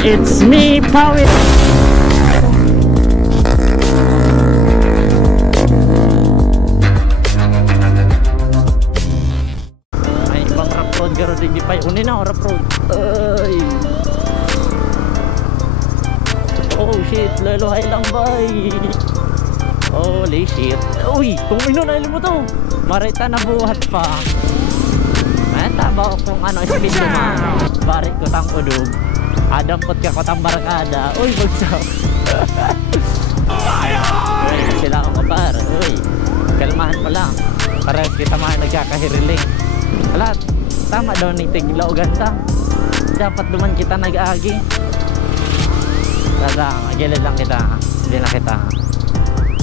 It's me, Pawit. May ibang rough road garo di pa unin na rough road. Ay. Oh shit, lalohay lang bay. Holy shit. Uy, kung ino na mo to. Marita na buhat pa. Taba kung ano speed mo. Barik ko tang udog. Adampot ka ko tang barkada. Uy, bagsak. Sila ako kapar. Uy, kalmahan pa lang. Parehas kita mga nagkakahiriling. Alat, tama daw ni Tiglaugan ta. Dapat duman kita nag-agi. Tara, magilid lang kita. Hindi na kita.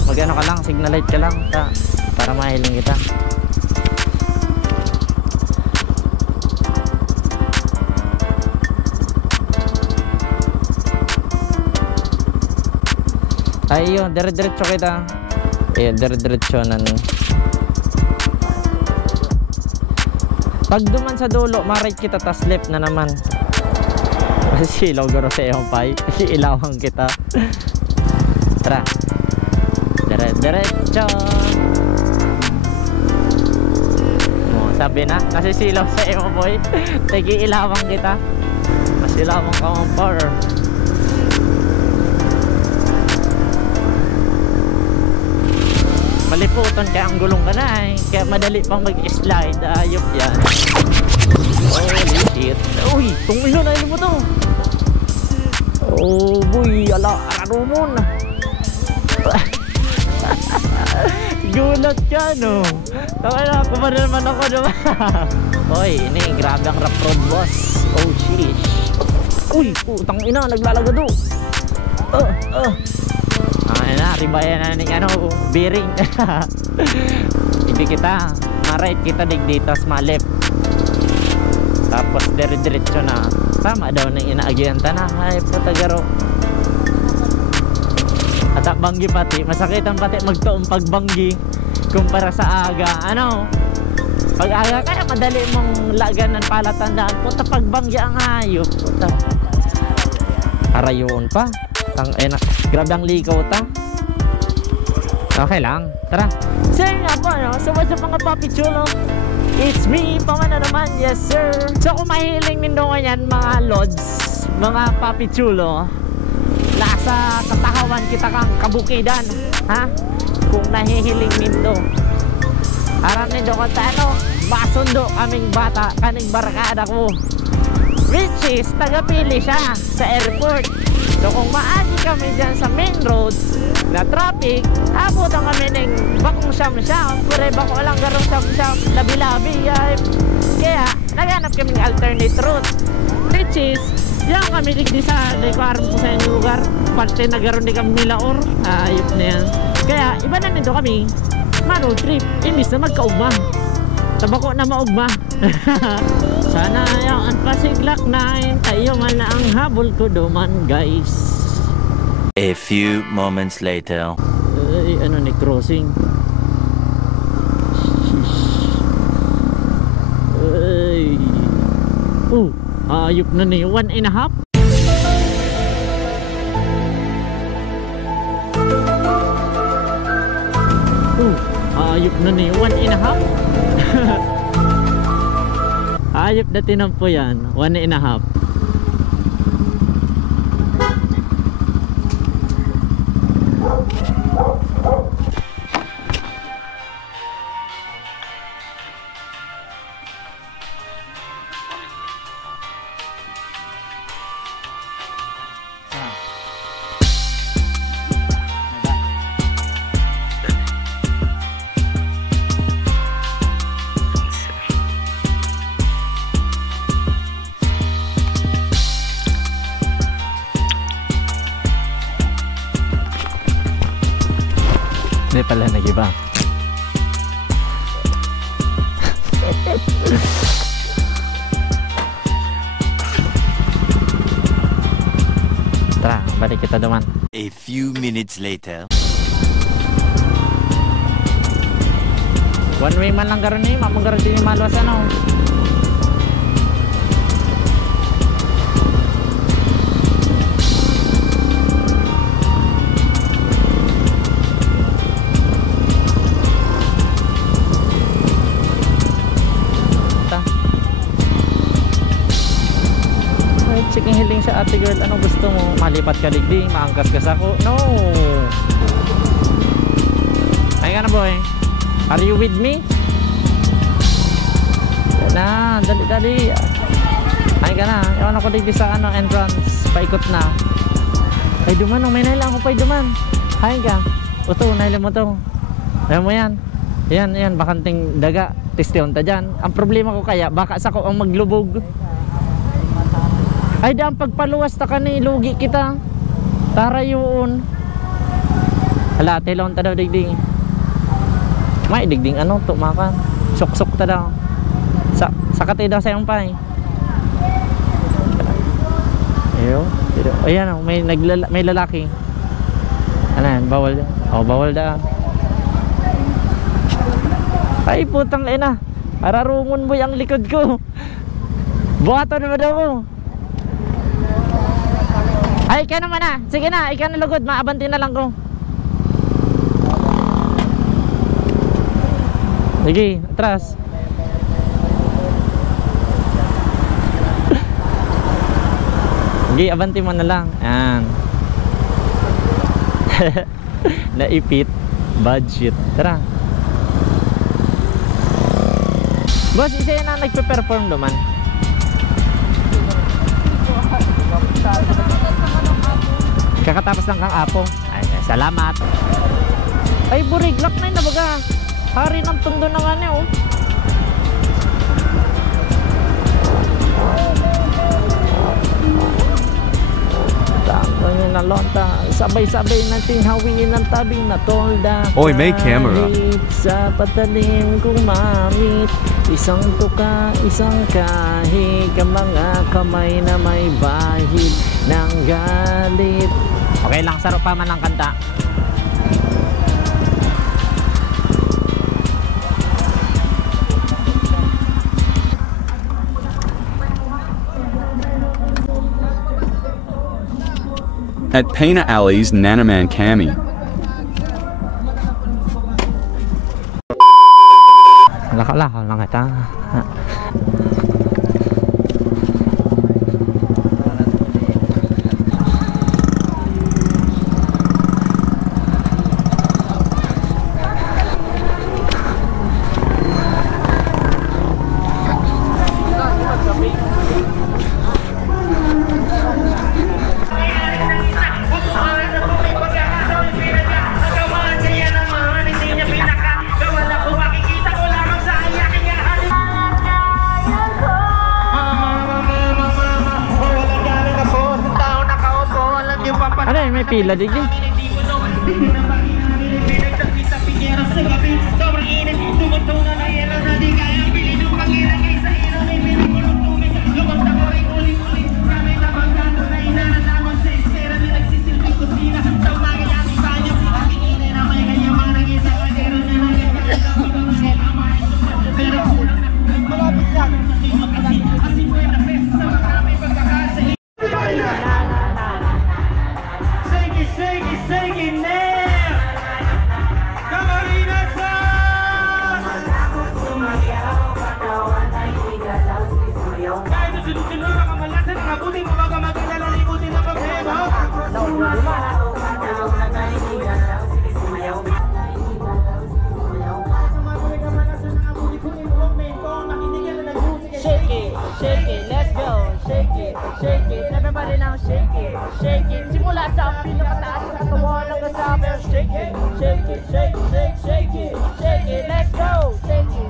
Mag-ano ka lang, signal light ka lang ta, para mahiling kita. Ayun, dire-diretso kita. Ayun, dire-diretso nan. Pag duman sa dulo, ma-right kita tas left na naman. Kasi ilaw garo sa iyong pay. Ilawang kita. Tara. Dire-diretso. Oh, sabi na, kasi silaw sa iyong boy. Tagi ilawang kita. Mas ilawang ka mong power. Maliputan kaya ang gulong ka na eh. Kaya madali pang mag-slide. Ayop yan. Holy shit. Uy, kung ino na mo to. Oh boy, ala, ararumon. Gulat ka no. Taka na, kumana naman ako naman. Hoy, ini, grabe ang rough road boss. Oh sheesh. Uy, putang ina, naglalaga do. Ay na, ribayan na ning ano, bearing. Hindi kita, ma-right kita digditas, ma-left. Tapos dire-diretso na. Tama daw nang inaagyan ta na. Ay puta garo. At banggi pati, masakit ang pati magtuong pagbanggi kumpara sa aga. Ano? Pag aga kaya madali mong lagan ng palatandaan. Puta pagbanggi ang hayop. Puta. Arayon pa. Grabe ang ligaw ta. Okay lang, tara. Sir nga po, no? So what's up mga papi chulo? It's me, Pamana naman, yes sir. So kung mahiling nindo yan mga lods, mga papi chulo, nasa katahawan kita kang kabukidan, ha? Kung nahihiling nindo, aram nindo kung ano, masundo kaming bata, kaning barkada ko, which is tagapili siya sa airport. So kung maagi kami dyan sa main road na traffic, abutan kami ng bakong siyam-siyam, pure bako lang garong siyam-siyam, labi-labi. Kaya naghanap kami ng alternate route, which is yan kami ligdi sa likuaran po sa inyong lugar, parte na garon di kami nilaor. Ayop na yan. Kaya iba na nito kami ma-road trip, imbis na magkaugma, tabako na maugma. Sana yung anpasiglak na tayo man na ang habol ko duman guys. A few moments later. Ay, ano ni crossing. Ay. Ayop na ni 1.5. Ayop na ni 1.5. Ayop na tinampo yan, 1.5. Hindi pala nag-iba. Tara, balik kita duman. A few minutes later. One way man lang garon ni, mamagaron din yung maluwas ano. siya, ate girl. Anong gusto mo? Malipat ka digdi, maangkas ka sa ako. No! Ay ka na boy. Are you with me? Yan na, dali-dali. Ay ka na, iwan ako digdi sa ano, entrance. Paikot na. Ay duman, may nailang ako pa duman. Ay ka. O to, nailang mo to. Ayaw mo yan. Yan, bakanting daga. Testion ta dyan. Ang problema ko kaya, baka sa ko ang maglubog. Ay daan pagpaluwas ta ka ni, lugi kita. Tara yun. Hala, telon ta daw digding. May digding ano, tumakan. Sok-sok ta daw. Sa katay daw sa iyong pay. Ayan o, may lalaki. Ano yan, bawal da. O, bawal da. Ay putang ina, ararungon mo yung likod ko. Buhato naman daw ko. Ay ka naman na, sige na, ikaw na lugod, maabanti na lang ko. Sige, atras. Sige, abanti mo na lang. Yan. Naipit. Budget. Tara. Boss, isa yun na nagpe-perform naman. Kakatapos lang kang apo. Ay, salamat. Ay, buriglak na yun na baga. Hari ng tundo na nga niya, oh. Tama yun na lonta. Sabay-sabay natin hawiin ang tabing na tolda. Oy, may camera. Sa patalim kumamit. Isang tuka, isang kahig. Ang mga kamay na may bahid ng galit. Okay lang, saro pa man ang kanta. At Pena Alley's Nanaman Kami. Lakal lang kita. Ano yun, may pila digdi. Shake it, let's go. Shake it, everybody now shake it. Simula sa pinakataas ng katawan ng kasama. Shake it, let's go. Shake it.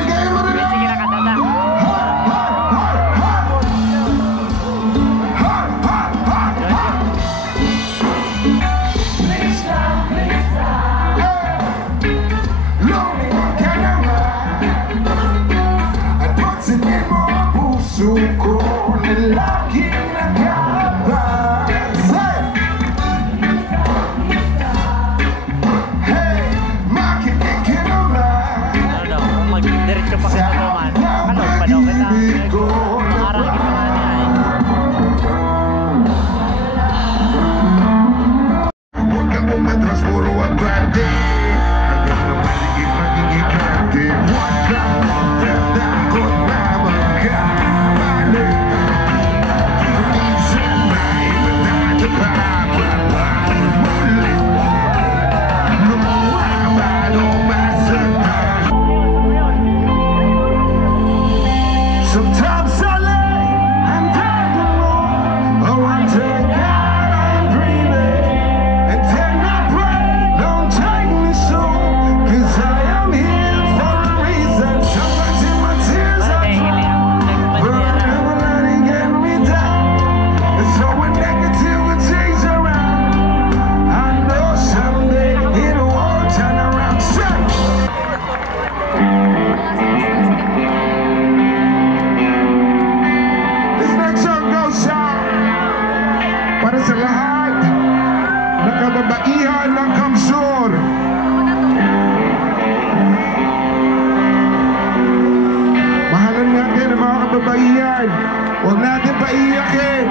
Sige na katata. Diretso pa kita naman. Ano pa daw kita? Pangarang kita nga niya eh. Huwag kang umatras, puro ang bante. Hanggang na magiging ikante. Huwag kang tatakot na magkamali. Minsan na iba na napapapaan muli. Lumaban o masaktan. Sometimes I lay and thank the Lord. Oh, I thank God I'm breathing. And then I pray, don't take me soon, 'cause I am here for a reason. Sometimes in my tears I cry, but I'm never letting get me down. And so when negativity's around, I know someday it will turn around. This next song goes out para sa lahat ng kababaihan ng Kamsur. Mahalan natin ang mga kababaihan. Huwag natin paiyakin.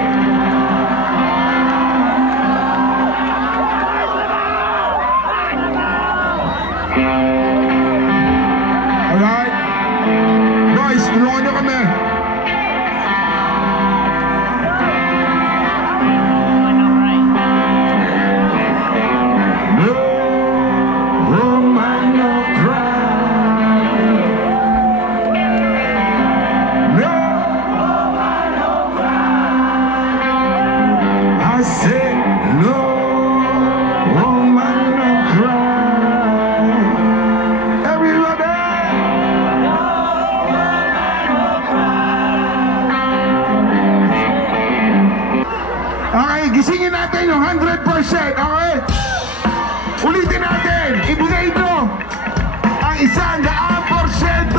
Alright? Guys, tulungan nyo kami. No woman, no cry. No woman, no cry. I said no woman, no cry. Everybody. No woman, no cry. Okay, gisingin natin yung 100%. Okay? Ulitin natin, ibigay ito ang 100%.